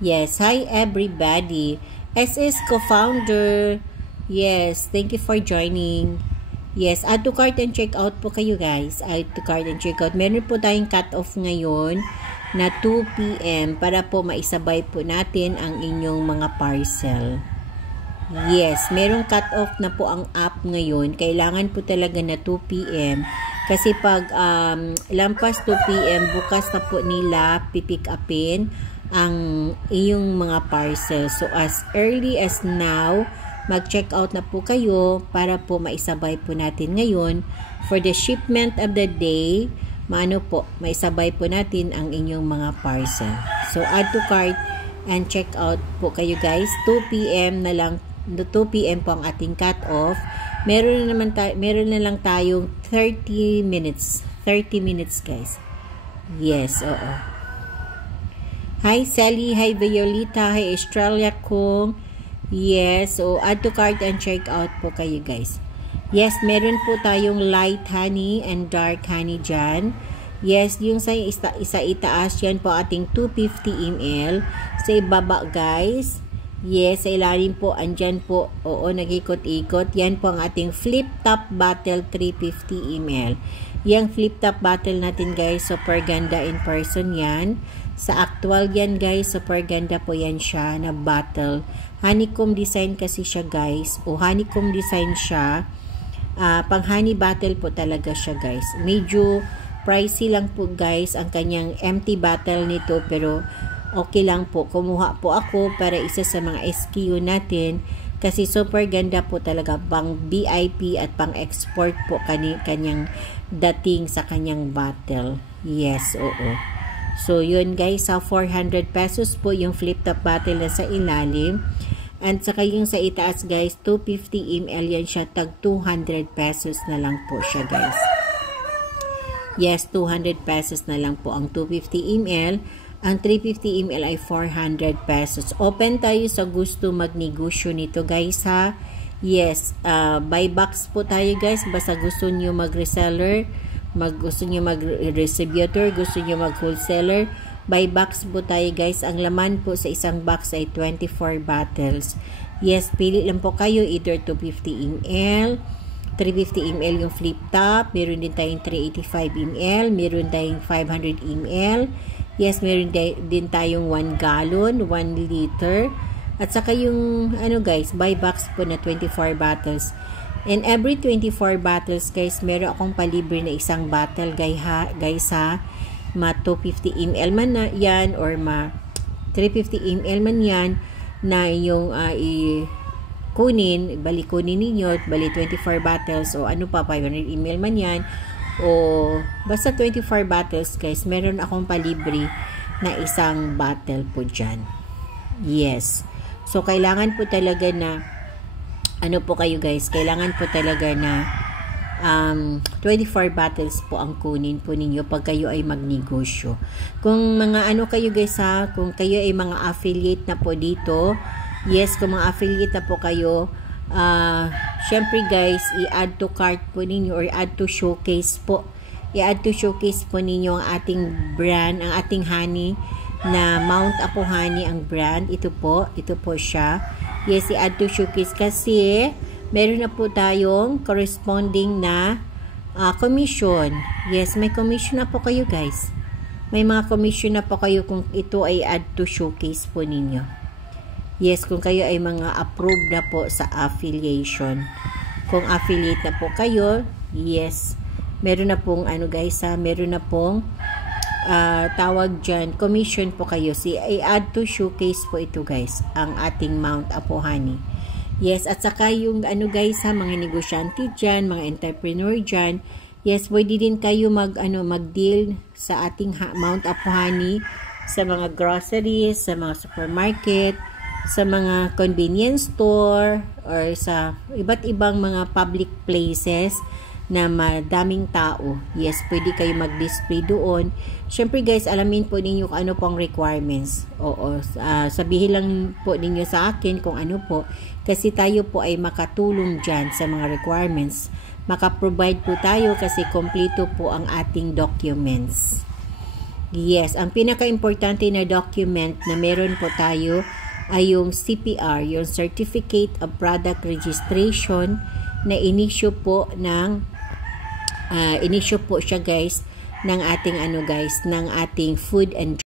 Yes, hi everybody. SS co-founder. Yes, thank you for joining. Yes, add to cart and check out po kayo guys. Add to cart and check out. Meron po tayong cut-off ngayon na 2 PM para po maisabay po natin ang inyong mga parcel. Yes, merong cut-off na po ang app ngayon. Kailangan po talaga na 2 PM. Kasi pag lampas 2 PM, bukas na po nila pipick upin ang iyong mga parcel. So, as early as now, mag-check out na po kayo para po maisabay po natin ngayon for the shipment of the day. Maisabay po natin ang inyong mga parcel. So, add to cart and check out po kayo guys. 2 PM na lang, 2 PM po ang ating cut-off. Meron na lang tayong 30 minutes. 30 minutes guys. Yes, oo. Hi Sally, hi Violeta, hi Australia Kong. Yes, so add to cart and check out po kayo guys. Yes, meron po tayong light honey and dark honey dyan. Yes, yung sa itaas yan po ating 250 ml. Sa ibaba guys, yes, sa ilalim po, andyan po, oo, nag-ikot-ikot. Yan po ang ating flip top bottle 350 ml. Yang flip top bottle natin guys, super ganda in person yan. Sa actual yan guys, super ganda po yan siya na bottle. Honeycomb design kasi siya guys. O honeycomb design siya. Pang honey bottle po talaga siya guys. Medyo pricey lang po guys ang kanyang empty bottle nito. Pero okay lang po. Kumuha po ako para isa sa mga SKU natin. Kasi super ganda po talaga. Pang VIP at pang export po kanyang dating sa kanyang bottle. Yes, oo. So, yun guys, sa 400 pesos po yung flip top bottle na sa ilalim. And saka yung sa itaas guys, 250 ml yan siya, tag 200 pesos na lang po siya guys. Yes, 200 pesos na lang po ang 250 ml. Ang 350 ml ay 400 pesos. Open tayo sa gusto magnegosyo nito guys ha. Yes, buy box po tayo guys. Basta gusto nyo mag-reseller, gusto nyo mag-distributor, gusto nyo mag-wholesaler, buy box po tayo guys. Ang laman po sa isang box ay 24 bottles. Yes, pili lang po kayo, either 250 ml, 350 ml yung flip top, meron din tayong 385 ml, meron tayong 500 ml, yes, meron din tayong 1 gallon, 1 liter, at saka yung ano guys, buy box po na 24 bottles. And every 24 bottles guys, meron akong palibre na isang bottle guys ha. Ma 250 ml man na yan or ma 350 ml man yan na yung kunin ninyo, bali 24 bottles o ano pa, 500 ml man yan o basta 24 bottles guys, meron akong palibre na isang bottle po dyan. Yes. So, kailangan po talaga na ano po kayo guys, kailangan po talaga na 24 bottles po ang kunin po ninyo pag kayo ay magnegosyo. Kung mga ano kayo guys ha, kung kayo ay mga affiliate na po dito, yes, kung mga affiliate na po kayo, syempre guys, i-add to cart po ninyo or add to showcase po. I-add to showcase po ninyo ang ating brand, ang ating honey na Mount Apo Honey ang brand. Ito po siya. Yes, i-add to showcase kasi meron na po tayong corresponding na commission. Yes, may commission na po kayo guys. May mga commission na po kayo kung ito ay add to showcase po ninyo. Yes, kung kayo ay mga approved na po sa affiliation. Kung affiliate na po kayo, yes, meron na pong ano guys ha, meron na pong tawag dyan, commission po kayo. I-add to showcase po ito guys, ang ating Mount Apo Honey. Yes, at saka yung ano guys ha, mga negosyante dyan, mga entrepreneur dyan, yes, pwede din kayo mag-deal sa ating Mount Apo Honey sa mga groceries, sa mga supermarket, sa mga convenience store, or sa iba't ibang mga public places na madaming tao. Yes, pwede kayo mag-display doon. Syempre guys, alamin po ninyo kung ano pong requirements. Oo, sabihin lang po ninyo sa akin kung ano po. Kasi tayo po ay makatulong dyan sa mga requirements. Maka-provide po tayo kasi kompleto po ang ating documents. Yes, ang pinaka-importante na document na meron po tayo ay yung CPR, yung Certificate of Product Registration, na inisyu po siya guys ng ating ng ating food and